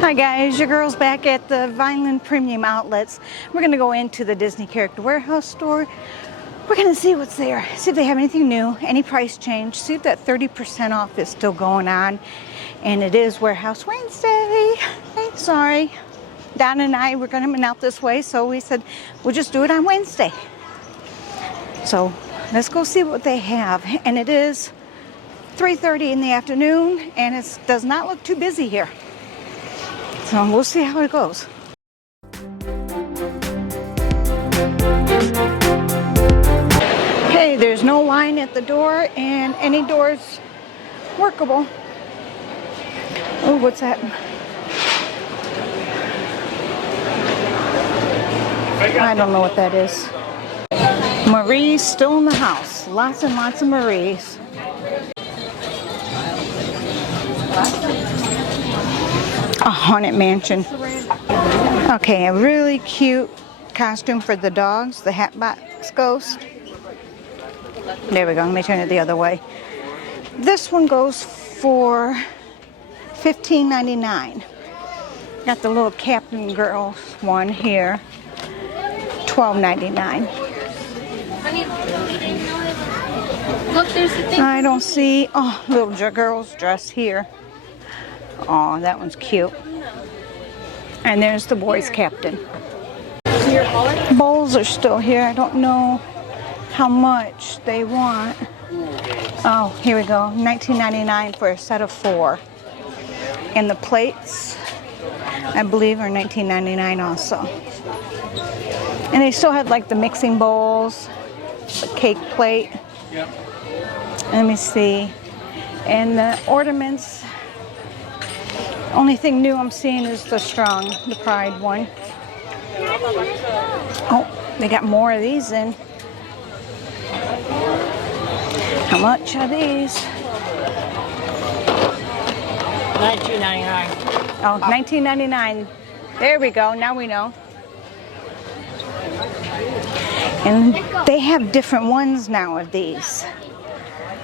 Hi guys, your girl's back at the Vineland Premium Outlets. We're going to go into the Disney Character Warehouse store. We're going to see what's there, see if they have anything new, any price change, see if that 30% off is still going on. And it is Warehouse Wednesday. Hey, sorry. Don and I were going to come out this way, so we said we'll just do it on Wednesday. So let's go see what they have. And it is 3:30 in the afternoon, and it does not look too busy here. So we'll see how it goes. Okay, there's no line at the door, and any door's workable. Oh, what's that? I don't know what that is. Marie's still in the house. Lots and lots of Marie's. A haunted mansion. Okay, a really cute costume for the dogs, the Hatbox Ghost. There we go, let me turn it the other way. This one goes for $15.99. Got the little Captain Girls one here, $12.99. I don't see, oh, little girl's dress here. Oh, that one's cute. And there's the boys' captain. Bowls are still here. I don't know how much they want. Oh, here we go. $19.99 for a set of 4. And the plates, I believe, are $19.99 also. And they still have like the mixing bowls, the cake plate. Let me see. And the ornaments. Only thing new I'm seeing is the strong, the Pride one. Oh, they got more of these in. How much are these? $19.99. Oh, $19.99. There we go. Now we know. And they have different ones now of these.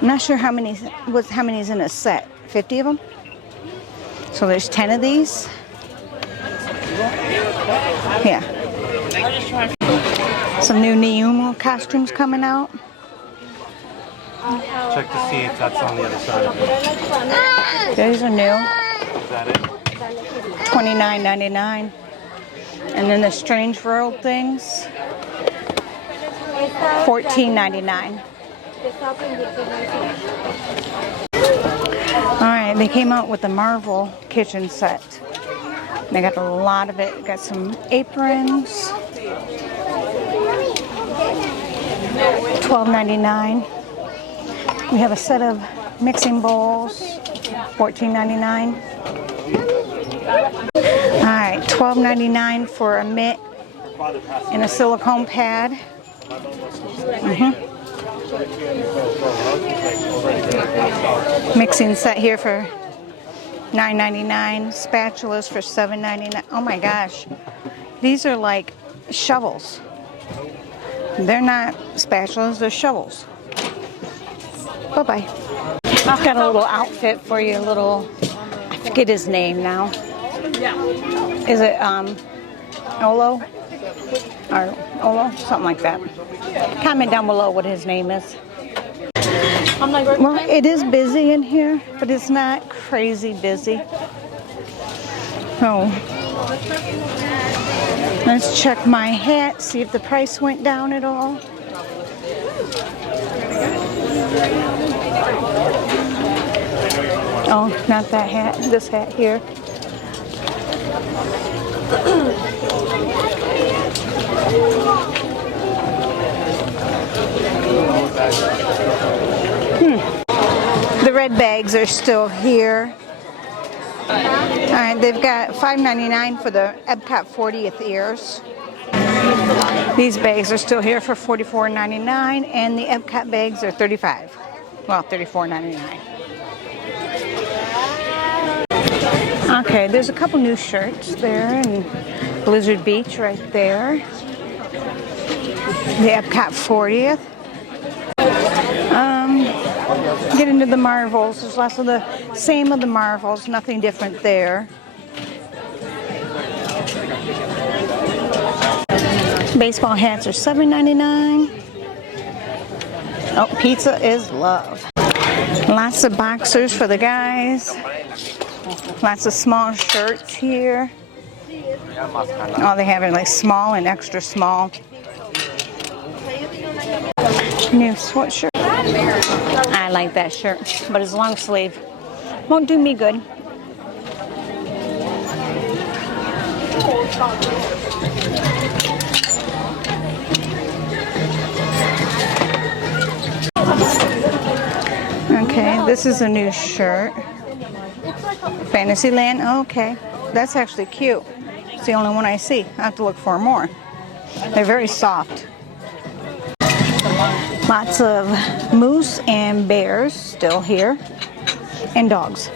I'm not sure how many's in a set. 50 of them? So there's 10 of these. Yeah. Some new Nemo costumes coming out. Check to see if that's on the other side of it. Those are new. Is that it? $29.99. And then the Strange World things, $14.99. Alright, they came out with the Marvel kitchen set. They got a lot of it. Got some aprons. $12.99. We have a set of mixing bowls. $14.99. Alright, $12.99 for a mitt and a silicone pad. Mixing set here for $9.99. Spatulas for $7.99. Oh my gosh. These are like shovels. They're not spatulas, they're shovels. Bye-bye. I've got a little outfit for you, I forget his name now. Is it Olo? Or Olo? Something like that. Comment down below what his name is. Well, it is busy in here, but it's not crazy busy. So, let's check my hat, see if the price went down at all. Oh, not that hat, this hat here. The red bags are still here. Alright, they've got $5.99 for the Epcot 40th ears. These bags are still here for $44.99, and the Epcot bags are $35. Well, $34.99. Okay, there's a couple new shirts there, and Blizzard Beach right there. The Epcot 40th. Get into the Marvels. There's lots of the same of the Marvels, nothing different there. Baseball hats are $7.99. Oh, pizza is love. Lots of boxers for the guys. Lots of small shirts here. Oh, they have it like small and extra small. New sweatshirt. I like that shirt, but it's long sleeve. Won't do me good. Okay, this is a new shirt. Fantasyland, okay. That's actually cute. It's the only one I see. I have to look for more. They're very soft. Lots of moose and bears still here. And dogs.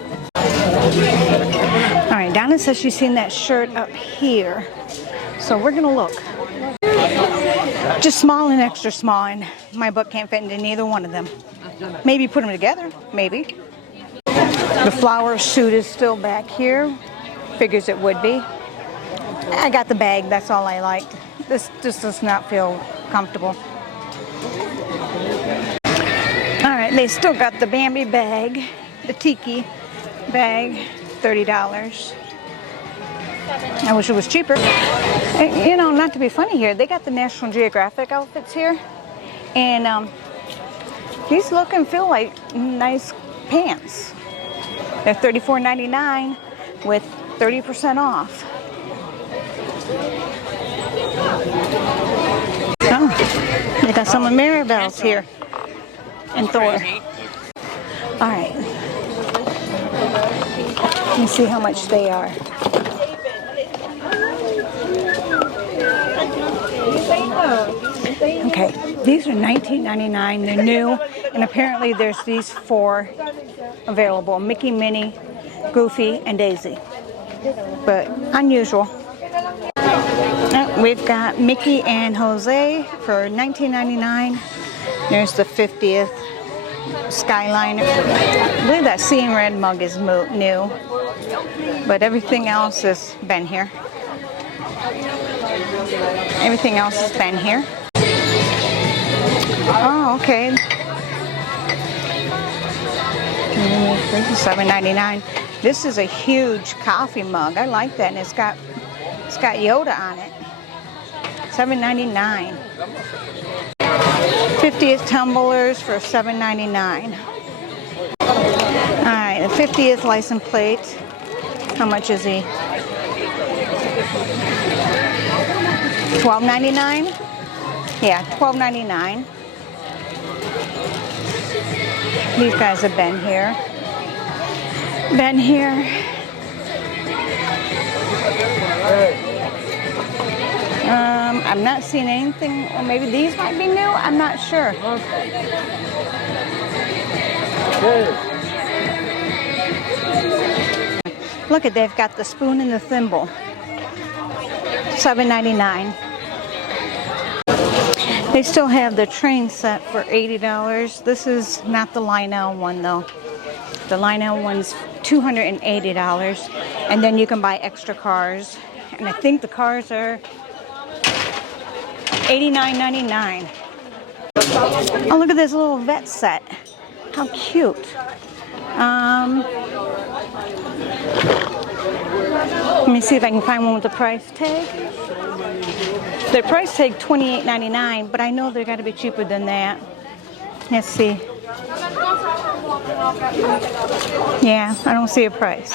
Alright, Donna says she's seen that shirt up here. So we're gonna look. Just small and extra small, and my butt can't fit into neither one of them. Maybe put them together, maybe. The flower suit is still back here. Figures it would be. I got the bag, that's all I liked. This just does not feel comfortable. Alright, they still got the Bambi bag, the Tiki bag, $30. I wish it was cheaper. You know, not to be funny here, they got the National Geographic outfits here. And these look and feel like nice pants. They're $34.99 with 30% off. Oh, they got some of Maribel's here. And Thor. Alright. Let me see how much they are. Okay, these are $19.99. They're new, and apparently there's these 4 available: Mickey, Minnie, Goofy, and Daisy. But unusual. We've got Mickey and Jose for $19.99. There's the 50th Skyliner. I believe that Seeing Red mug is new, but everything else has been here. Everything else has been here. Oh, okay. $7.99. This is a huge coffee mug. I like that, and it's got Yoda on it. $7.99. 50th tumblers for $7.99. Alright, the 50th license plate. How much is he? $12.99? Yeah, $12.99. These guys have been here. I'm not seeing anything, or maybe these might be new. I'm not sure. Look at, they've got the spoon and the thimble. $7.99. They still have the train set for $80. This is not the Lionel one though. The Lionel one's $280, and then you can buy extra cars. And I think the cars are $89.99. Oh, look at this little vet set. How cute. Let me see if I can find one with the price tag. Their price tag $28.99, but I know they've got to be cheaper than that. Let's see. Yeah, I don't see a price.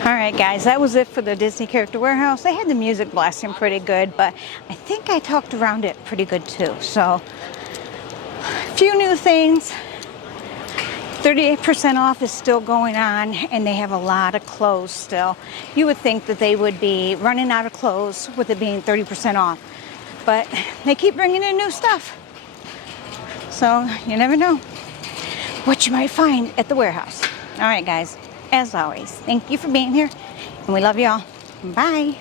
Alright guys, that was it for the Disney Character Warehouse. They had the music blasting pretty good, but I think I talked around it pretty good too. So, a few new things. 38% off is still going on, and they have a lot of clothes still. You would think that they would be running out of clothes with it being 30% off, but they keep bringing in new stuff. So, you never know what you might find at the warehouse. Alright guys, as always, thank you for being here, and we love you all. Bye.